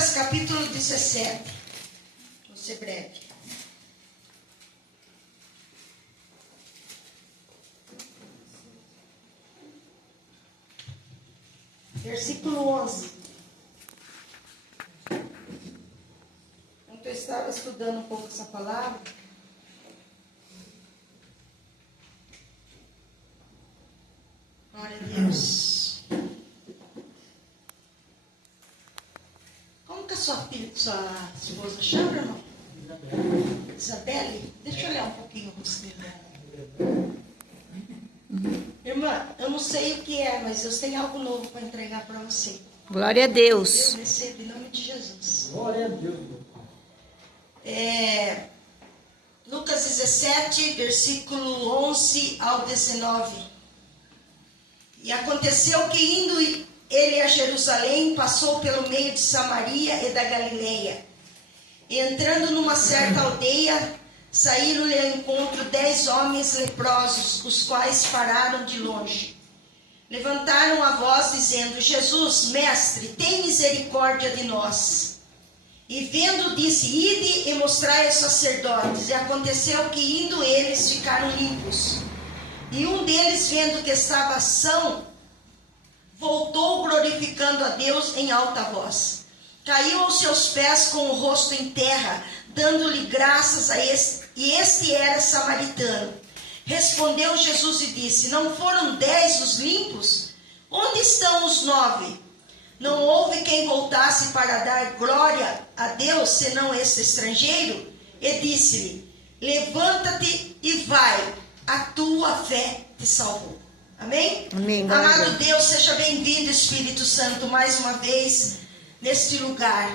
Lucas capítulo 17. Vou ser breve. Versículo 11. Enquanto eu estava estudando um pouco essa palavra, glória a Deus. Como que a sua esposa chama, irmão? Isabelle? Deixa eu olhar um pouquinho o rosto dela. Irmã, eu não sei o que é, mas eu tenho algo novo para entregar para você. Glória a Deus. Eu recebo em nome de Jesus. Glória a Deus. Lucas 17, versículo 11 ao 19. E aconteceu que indo ele a Jerusalém, passou pelo meio de Samaria e da Galileia. E entrando numa certa aldeia, saíram-lhe ao encontro 10 homens leprosos, os quais pararam de longe. Levantaram a voz, dizendo: Jesus, mestre, tem misericórdia de nós. E vendo, disse: ide e mostrai aos sacerdotes. E aconteceu que, indo eles, ficaram limpos. E um deles, vendo que estava são, voltou glorificando a Deus em alta voz. Caiu aos seus pés com o rosto em terra, dando-lhe graças a este, e este era samaritano. Respondeu Jesus e disse: não foram 10 os limpos? Onde estão os 9? Não houve quem voltasse para dar glória a Deus, senão este estrangeiro? E disse-lhe: levanta-te e vai, a tua fé te salvou. Amém? Amém. Amado Deus, seja bem-vindo, Espírito Santo, mais uma vez neste lugar.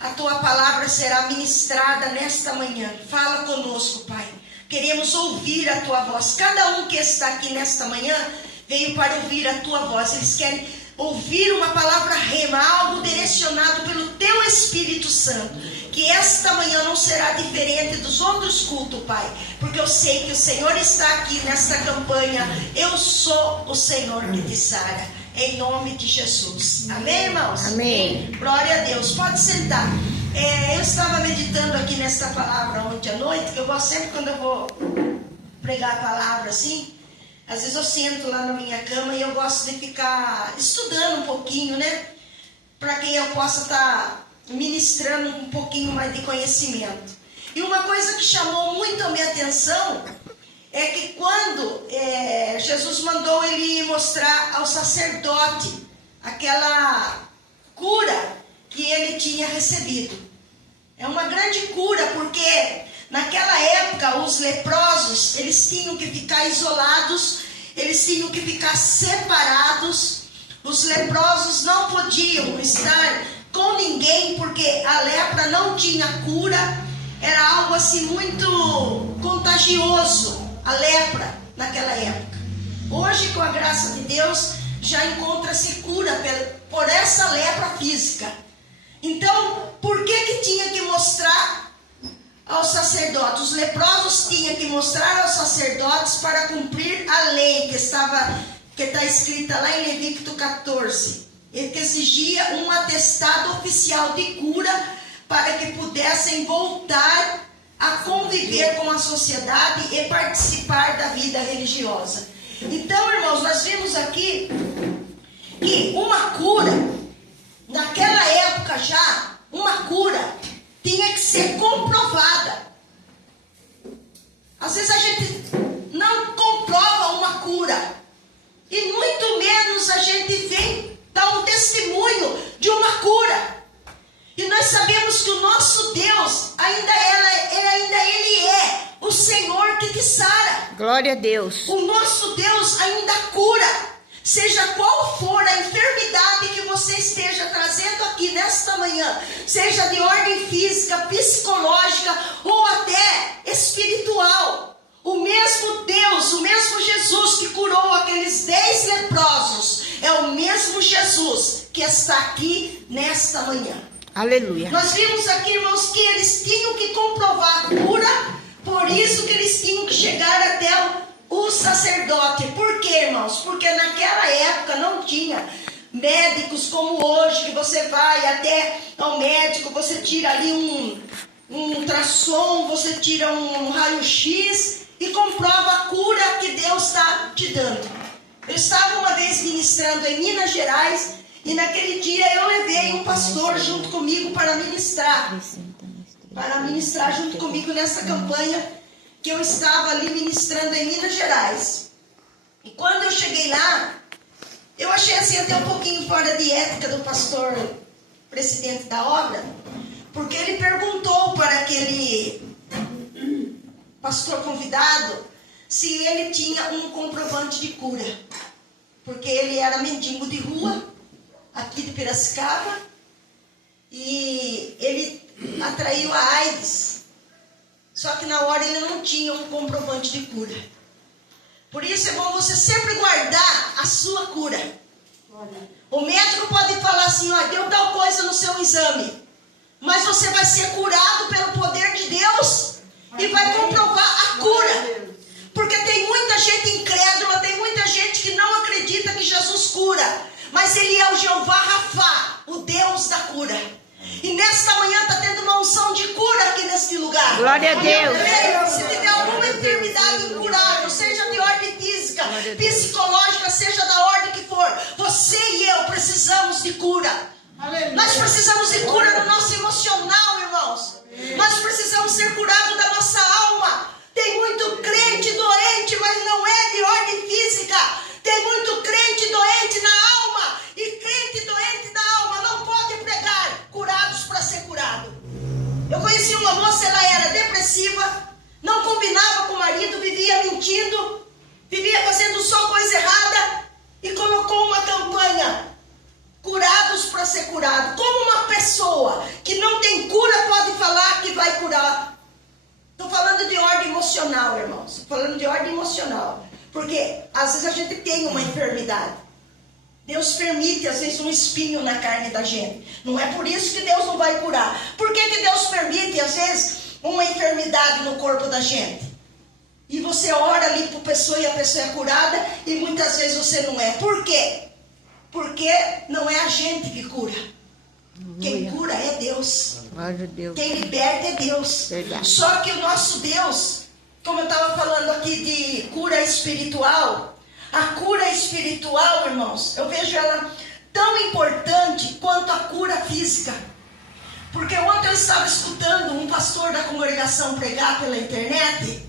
A tua palavra será ministrada nesta manhã. Fala conosco, Pai. Queremos ouvir a tua voz. Cada um que está aqui nesta manhã veio para ouvir a tua voz. Eles querem ouvir uma palavra rema, algo direcionado pelo teu Espírito Santo. Que esta manhã não será diferente dos outros cultos, Pai. Porque eu sei que o Senhor está aqui nesta campanha. Eu sou o Senhor que te sara. Em nome de Jesus. Amém, irmãos? Amém. Glória a Deus. Pode sentar. Eu estava meditando aqui nessa palavra ontem à noite, que eu gosto sempre quando eu vou pregar a palavra assim. Às vezes eu sento lá na minha cama e eu gosto de ficar estudando um pouquinho, né? Para que eu possa estar ministrando um pouquinho mais de conhecimento. E uma coisa que chamou muito a minha atenção é que quando Jesus mandou ele mostrar ao sacerdote aquela cura que ele tinha recebido. É uma grande cura, porque naquela época os leprosos, eles tinham que ficar isolados, eles tinham que ficar separados. Os leprosos não podiam estar com ninguém, porque a lepra não tinha cura, era algo assim muito contagioso, a lepra naquela época. Hoje, com a graça de Deus, já encontra-se cura por essa lepra física. Então, por que tinha que mostrar aos sacerdotes? Os leprosos tinham que mostrar aos sacerdotes para cumprir a lei que está escrita lá em Levítico 14, e que exigia um atestado oficial de cura para que pudessem voltar a conviver com a sociedade e participar da vida religiosa. Então, irmãos, nós vimos aqui que uma cura, naquela época já, uma cura tinha que ser comprovada. Às vezes a gente não comprova uma cura, e muito menos a gente vem dar um testemunho de uma cura. E nós sabemos que o nosso Deus, ainda Ele é o Senhor que te sara. Glória a Deus. O nosso Deus ainda cura. Seja qual for a enfermidade que você esteja trazendo aqui nesta manhã, seja de ordem física, psicológica ou até espiritual, o mesmo Deus, o mesmo Jesus que curou aqueles 10 leprosos, é o mesmo Jesus que está aqui nesta manhã. Aleluia. Nós vimos aqui, irmãos, que eles tinham que comprovar a cura, por isso que eles tinham que chegar até o sacerdote. Por quê, irmãos? Porque naquela época não tinha médicos como hoje, que você vai até ao médico, você tira ali um ultrassom, você tira um raio-x e comprova a cura que Deus está te dando. Eu estava uma vez ministrando em Minas Gerais e naquele dia eu levei um pastor junto comigo para ministrar junto comigo nessa campanha que eu estava ali ministrando em Minas Gerais. E quando eu cheguei lá, eu achei assim até um pouquinho fora de ética do pastor presidente da obra, porque ele perguntou para aquele pastor convidado se ele tinha um comprovante de cura, porque ele era mendigo de rua, aqui de Piracicaba, e ele atraiu a AIDS, só que na hora ele não tinha um comprovante de cura. Por isso é bom você sempre guardar a sua cura. O médico pode falar assim, ó, deu tal coisa no seu exame, mas você vai ser curado pelo poder de Deus e vai comprovar a cura. Porque tem muita gente incrédula, tem muita gente que não acredita que Jesus cura. Mas Ele é o Jeová Rafá, o Deus da cura. E nesta manhã está tendo uma unção de cura aqui neste lugar. Glória a Deus. Se tiver alguma enfermidade incurável, seja de ordem física, psicológica, seja da ordem que for, você e eu precisamos de cura. Nós precisamos de cura no nosso emocional, irmãos. Nós precisamos ser curados da nossa alma. Tem muito crente doente, mas não é de ordem física. Tem muito crente doente na alma. E crente doente na alma não pode pregar curados para ser curado. Eu conheci uma moça, ela era depressiva, não combinava com o marido, vivia mentindo, vivia fazendo só coisa errada e colocou uma campanha: curados para ser curado. Como uma pessoa que não tem cura pode falar que vai curar? Estou falando de ordem emocional, irmãos. Estou falando de ordem emocional. Porque às vezes a gente tem uma enfermidade. Deus permite, às vezes, um espinho na carne da gente. Não é por isso que Deus não vai curar. Por que Deus permite, às vezes, uma enfermidade no corpo da gente? E você ora ali para a pessoa e a pessoa é curada e muitas vezes você não é. Por quê? Porque não é a gente que cura. Quem cura é Deus. Quem liberta é Deus. Verdade. Só que o nosso Deus, como eu estava falando aqui de cura espiritual, a cura espiritual, irmãos, eu vejo ela tão importante quanto a cura física. Porque ontem eu estava escutando um pastor da congregação pregar pela internet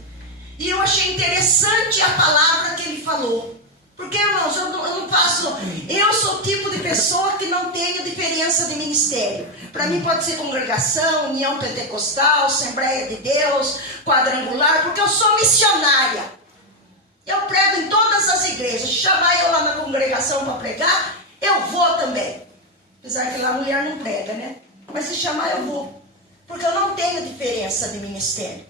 e eu achei interessante a palavra que ele falou. Porque, irmãos, eu não faço... Eu sou o tipo de pessoa que não tenho diferença de ministério. Para mim pode ser congregação, União Pentecostal, Assembleia de Deus, Quadrangular, porque eu sou missionária. Eu prego em todas as igrejas. Se chamar eu lá na congregação para pregar, eu vou também. Apesar que lá a mulher não prega, né? Mas se chamar eu vou. Porque eu não tenho diferença de ministério.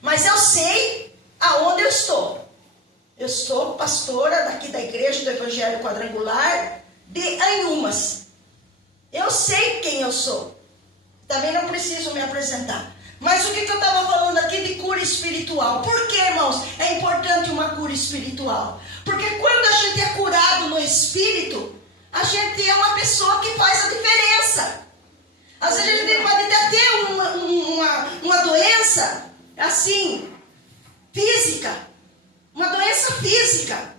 Mas eu sei aonde eu estou. Eu sou pastora daqui da igreja do Evangelho Quadrangular de Anhumas. Eu sei quem eu sou. Também não preciso me apresentar. Mas o que eu estava falando aqui de cura espiritual? Por que, irmãos, é importante uma cura espiritual? Porque quando a gente é curado no espírito, a gente é uma pessoa que faz a diferença. Às vezes a gente pode até ter uma doença, assim, física. Uma doença física,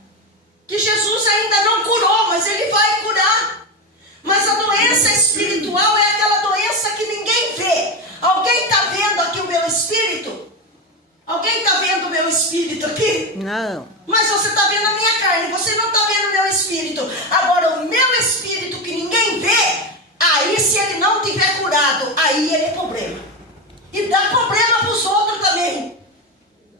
que Jesus ainda não curou, mas Ele vai curar. Mas a doença espiritual é aquela doença que ninguém vê. Alguém está vendo aqui o meu espírito? Alguém está vendo o meu espírito aqui? Não. Mas você está vendo a minha carne, você não está vendo o meu espírito. Agora, o meu espírito que ninguém vê, aí se ele não tiver curado, aí ele é problema. E dá problema para os outros também.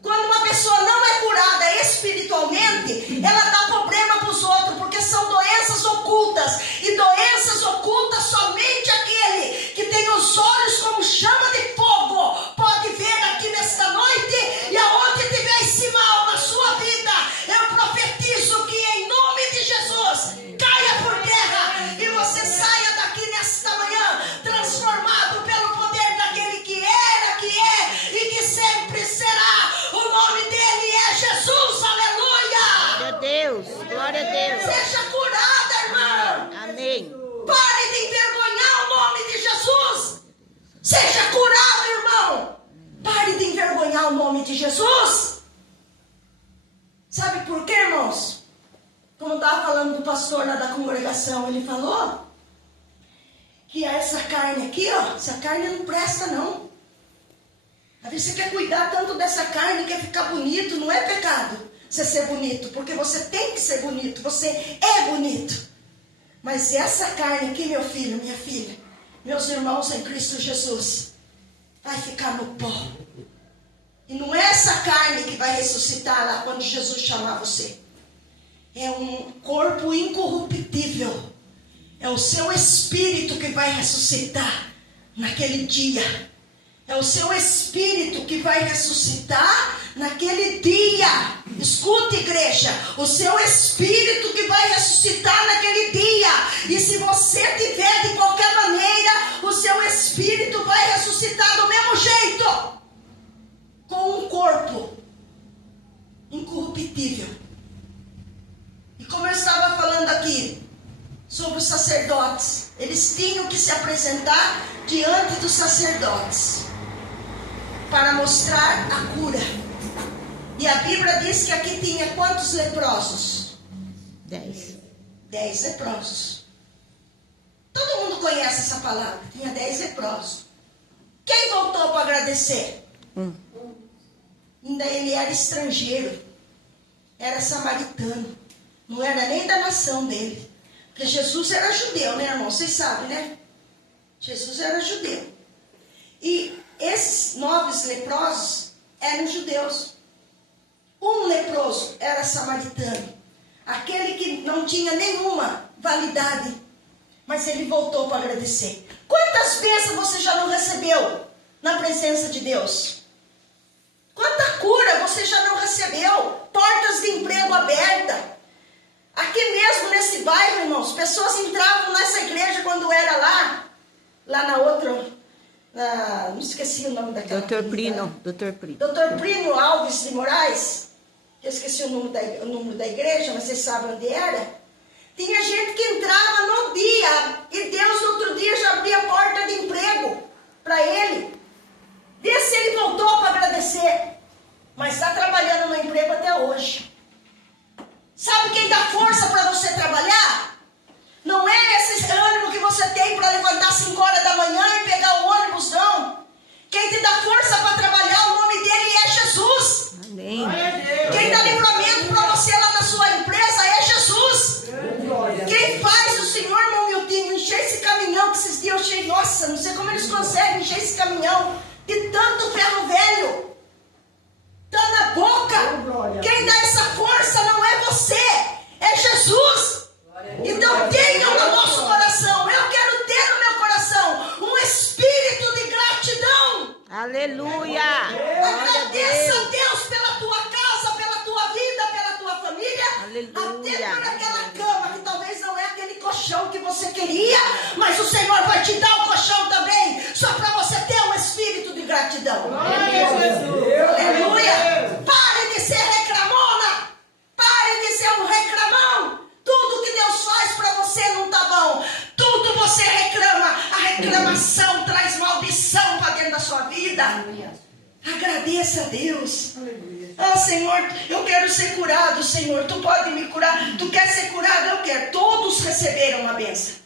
Quando uma pessoa não é curada espiritualmente, ela dá problema para os outros, porque são doenças ocultas. E doenças ocultas somente aquele que tem os olhos como chama de fogo pode ver aqui nesta noite. E aonde tiver esse mal na sua vida, eu profetizo que em nome de Jesus caia por terra e você saia daqui nesta manhã transformado pelo poder daquele que era, que é e que sempre será. O nome dele é Jesus, aleluia! Glória a Deus, glória a Deus. Seja curada, irmã. Amém. Jesus. Sabe por quê, irmãos? Como estava falando do pastor lá da congregação, ele falou que essa carne aqui, ó, essa carne não presta não. Às vezes você quer cuidar tanto dessa carne, quer ficar bonito, não é pecado você ser bonito, porque você tem que ser bonito, você é bonito. Mas essa carne aqui, meu filho, minha filha, meus irmãos em Cristo Jesus, vai ficar no pó. E não é essa carne que vai ressuscitar lá quando Jesus chamar você. É um corpo incorruptível. É o seu espírito que vai ressuscitar naquele dia. É o seu espírito que vai ressuscitar naquele dia. Escuta, igreja. O seu espírito que vai ressuscitar naquele dia. E se você tiver de qualquer maneira, o seu espírito vai ressuscitar do mesmo jeito. Com um corpo incorruptível. E como eu estava falando aqui sobre os sacerdotes, eles tinham que se apresentar diante dos sacerdotes para mostrar a cura. E a Bíblia diz que aqui tinha quantos leprosos? 10. 10 leprosos. Todo mundo conhece essa palavra. Tinha 10 leprosos. Quem voltou para agradecer? Ainda ele era estrangeiro. Era samaritano. Não era nem da nação dele. Porque Jesus era judeu, né, irmão? Vocês sabem, né? Jesus era judeu. E esses 9 leprosos eram judeus. Um leproso era samaritano. Aquele que não tinha nenhuma validade. Mas ele voltou para agradecer. Quantas bênçãos você já não recebeu na presença de Deus? Quanta cura você já não recebeu? Portas de emprego abertas. Aqui mesmo nesse bairro, irmãos, pessoas entravam nessa igreja quando era lá na outra, não esqueci o nome daquela. Dr. Prino. Dr. Prino Alves de Moraes. Eu esqueci o número da igreja, mas vocês sabem onde era. Tinha gente que entrava no dia e Deus no outro dia já abria a porta de emprego para ele. Vê se ele voltou para agradecer. Mas está trabalhando no emprego até hoje. Sabe quem dá força para você trabalhar? Não é esse ânimo que você tem para levantar 5 horas da manhã e pegar o ônibus, não. Quem te dá força para trabalhar, o nome dele é Jesus. Amém. Quem dá livramento para você lá na sua empresa é Jesus. Quem faz o Senhor, irmão Miltinho, encher esse caminhão que esses dias eu cheguei, nossa, não sei como eles conseguem encher esse caminhão de tanto ferro velho. Tá na boca. Quem dá essa força não é você, é Jesus. Então tenha no nosso coração, eu quero ter no meu coração um espírito de gratidão. Aleluia. Agradeça a Deus pela tua casa, pela tua vida, pela tua família. Aleluia. Até por aquela cama que talvez não é aquele colchão que você queria, mas o Senhor vai te dar o colchão também, só para você ter um espírito de gratidão. Aleluia. Pare de ser reclamona. Pare de ser um reclamão. Tudo que Deus faz para você não tá bom. Tudo você reclama. A reclamação traz maldição para dentro da sua vida. Agradeça a Deus. Ah, Senhor, eu quero ser curado, Senhor. Tu pode me curar. Tu quer ser curado? Eu quero. Todos receberam uma bênção.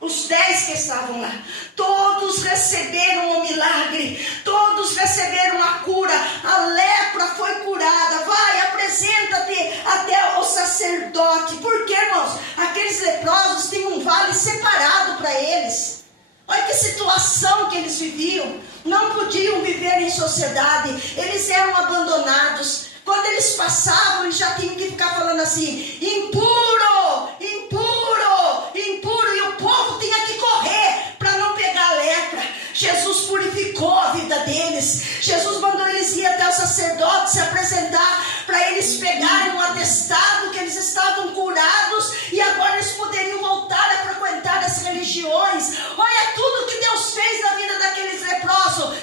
Os 10 que estavam lá, todos receberam um milagre, todos receberam a cura, a lepra foi curada. Vai, apresenta-te até o sacerdote. Por quê, irmãos? Aqueles leprosos tinham um vale separado para eles. Olha que situação que eles viviam. Não podiam viver em sociedade, eles eram abandonados. Quando eles passavam, eles já tinham que ficar falando assim: impuro, impuro, impuro. E o povo tinha que correr para não pegar a lepra. Jesus purificou a vida deles. Jesus mandou eles ir até o sacerdote se apresentar, para eles pegarem um atestado que eles estavam curados e agora eles poderiam voltar a frequentar as religiões. Olha tudo que Deus fez na vida daqueles leprosos.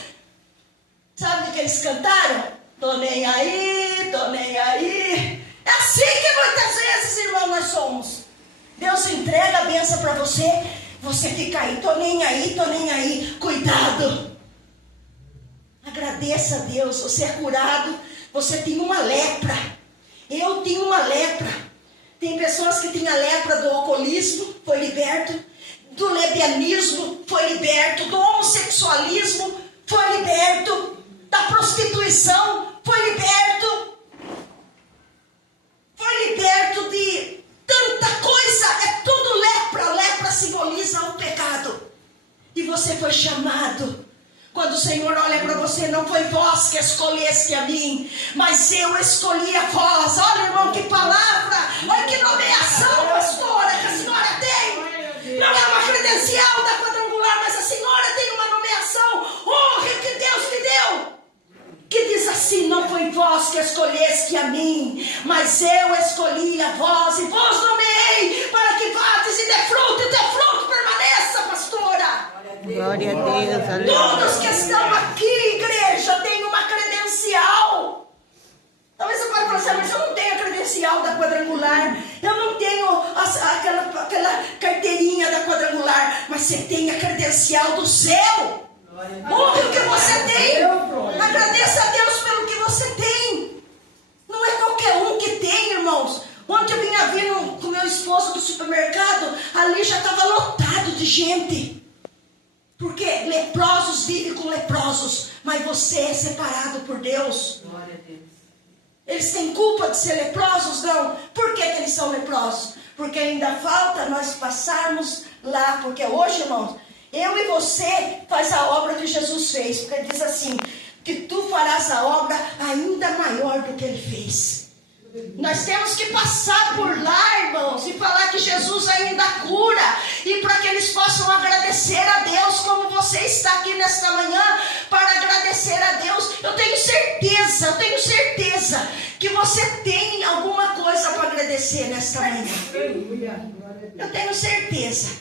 Sabe o que eles cantaram? Tô nem aí, tô nem aí. É assim que muitas vezes, irmão, nós somos. Deus entrega a bênção para você, você fica aí, tô nem aí, tô nem aí. Cuidado. Agradeça a Deus, você é curado, Você tinha uma lepra. Eu tinha uma lepra. Tem pessoas que tinham a lepra do alcoolismo, foi liberto. Do lesbianismo, foi liberto. Do homossexualismo, foi liberto. Da prostituição, foi liberto. Foi liberto de tanta coisa. É tudo lepra. Lepra simboliza o pecado. E você foi chamado. Quando o Senhor olha para você, não foi vós que escolheste a mim, mas eu escolhi a vós. Olha, irmão, que palavra. Olha que nomeação, pastora, que a senhora tem. Não é uma credencial da quadrangular, mas a senhora tem uma nomeação. Honra que Deus te deu. Que diz assim: não foi vós que escolheste a mim, mas eu escolhi a vós e vos nomeei para que vades e dê fruto, e teu fruto permaneça, pastora. Glória a Deus, aleluia. Todos que estão aqui, igreja, têm uma credencial. Talvez você pode falar assim: mas eu não tenho a credencial da quadrangular, eu não tenho aquela carteirinha da quadrangular, mas você tem a credencial do céu. Honre o que você tem. Agradeça a Deus pelo que você tem. Não é qualquer um que tem, irmãos. Ontem eu vinha vindo com meu esposo do supermercado, ali já estava lotado de gente. Porque leprosos vivem com leprosos, mas você é separado por Deus. Glória a Deus. Eles têm culpa de ser leprosos? Não. Por que eles são leprosos? Porque ainda falta nós passarmos lá. Porque hoje, irmãos, eu e você faz a obra que Jesus fez. Porque ele diz assim, que tu farás a obra ainda maior do que ele fez. Nós temos que passar por lá, irmãos, e falar que Jesus ainda cura, e para que eles possam agradecer a Deus, como você está aqui nesta manhã, para agradecer a Deus. Eu tenho certeza que você tem alguma coisa para agradecer nesta manhã. Eu tenho certeza.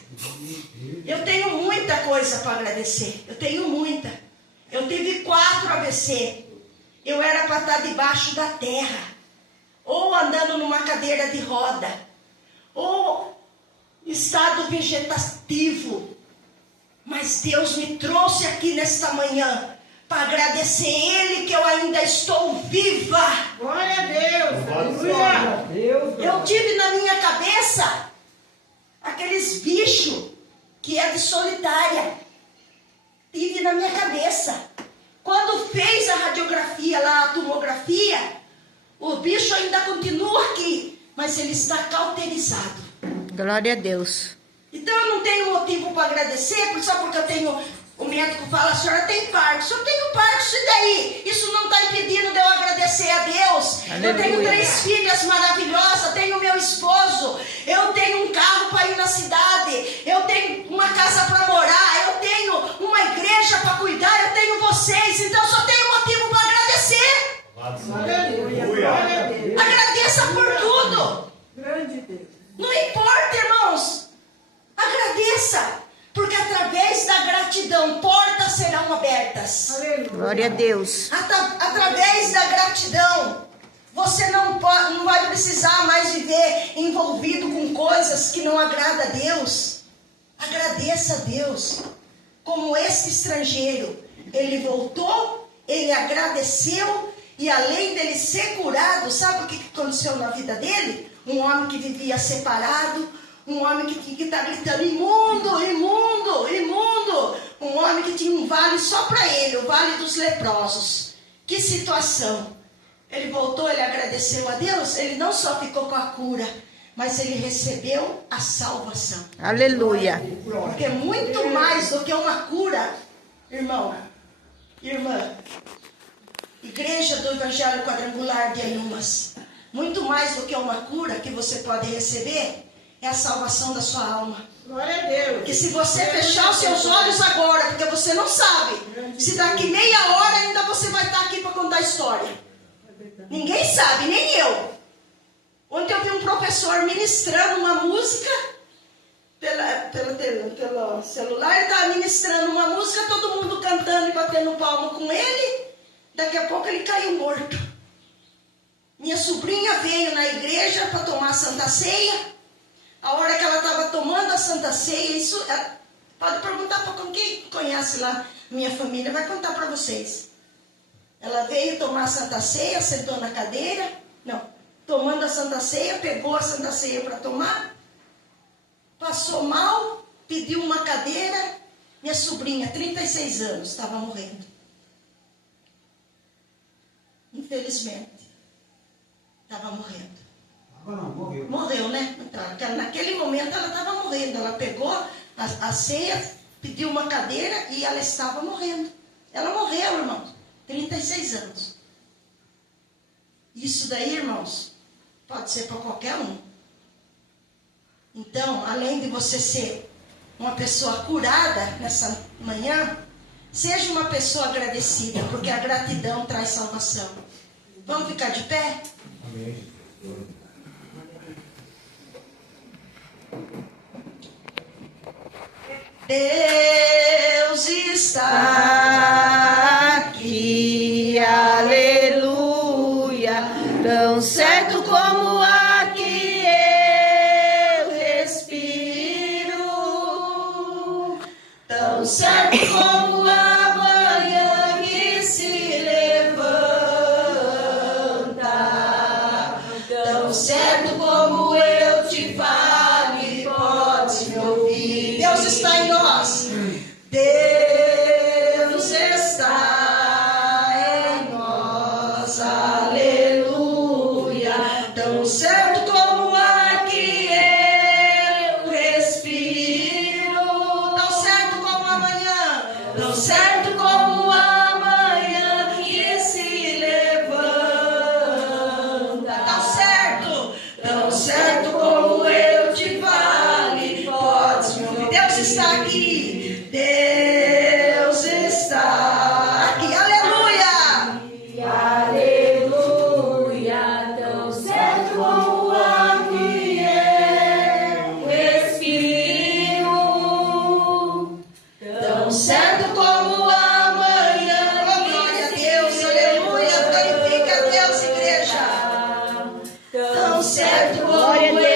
Eu tenho muita coisa para agradecer. Eu tenho muita. Eu tive 4 AVC. Eu era para estar debaixo da terra, ou andando numa cadeira de roda, ou estado vegetativo. Mas Deus me trouxe aqui nesta manhã para agradecer Ele que eu ainda estou viva. Glória a Deus. Aleluia. Eu tive na minha cabeça aqueles bichos que é de solitária. Tive na minha cabeça. Quando fez a radiografia lá, a tomografia, o bicho ainda continua aqui, mas ele está cauterizado. Glória a Deus. Então eu não tenho motivo para agradecer, só porque eu tenho, o médico fala, a senhora tem Parkinson. Eu tenho Parkinson, e daí? Isso não está impedindo de eu agradecer a Deus. Aleluia. Eu tenho 3 filhas maravilhosas, tenho meu esposo, eu tenho um carro para ir na cidade, eu tenho uma casa para morar, eu tenho uma igreja para cuidar, eu tenho vocês, então eu só tenho motivo para agradecer. Aleluia. Agradeça por tudo. Grande Deus. Não importa, irmãos. Agradeça. Porque através da gratidão, portas serão abertas. Aleluia. Glória a Deus. Através da gratidão, você não vai precisar mais viver envolvido com coisas que não agradam a Deus. Agradeça a Deus. Como esse estrangeiro, ele voltou, ele agradeceu. E além dele ser curado, sabe o que aconteceu na vida dele? Um homem que vivia separado, um homem que está gritando, imundo, imundo, imundo. Um homem que tinha um vale só para ele, o vale dos leprosos. Que situação. Ele voltou, ele agradeceu a Deus, ele não só ficou com a cura, mas ele recebeu a salvação. Aleluia. Porque muito mais do que uma cura, irmão, irmã, Igreja do Evangelho Quadrangular de Anumas, muito mais do que uma cura que você pode receber, é a salvação da sua alma. Glória a Deus. Que se você fechar os seus olhos agora, porque você não sabe, se daqui meia hora ainda você vai estar aqui para contar a história. Ninguém sabe, nem eu. Ontem eu vi um professor ministrando uma música pelo celular, ele estava ministrando uma música, todo mundo cantando e batendo palmo com ele. Daqui a pouco ele caiu morto. Minha sobrinha veio na igreja para tomar a Santa Ceia. A hora que ela estava tomando a Santa Ceia, isso pode perguntar para quem conhece lá minha família, vai contar para vocês. Ela veio tomar a Santa Ceia, sentou na cadeira. Não, tomando a Santa Ceia, pegou a Santa Ceia para tomar. Passou mal, pediu uma cadeira. Minha sobrinha, 36 anos, estava morrendo. Infelizmente. Estava morrendo. Agora não, morreu. Morreu, né? Então, naquele momento ela estava morrendo. Ela pegou a ceia, pediu uma cadeira e ela estava morrendo. Ela morreu, irmãos. 36 anos. Isso daí, irmãos, pode ser para qualquer um. Então, além de você ser uma pessoa curada nessa manhã, seja uma pessoa agradecida, porque a gratidão traz salvação. Vamos ficar de pé? Amém. Deus está Aqui, aleluia, tão certo como aqui eu respiro, tão certo como a manhã que se levanta, tão certo como eu te falo e podes me ouvir. Deus está em nós. Deus está em nós, aleluia. Tão certo como ar que eu respiro, tão certo como amanhã, tão certo como amanhã que se levanta, tão certo como eu te vale, podes me ouvir. Deus está aqui. Deus está aqui, aleluia! Aleluia, tão certo como ar que eu respiro, Tão certo como amanhã, oh, glória a Deus, aleluia, glorifica a Deus, igreja. Tão certo como Glória a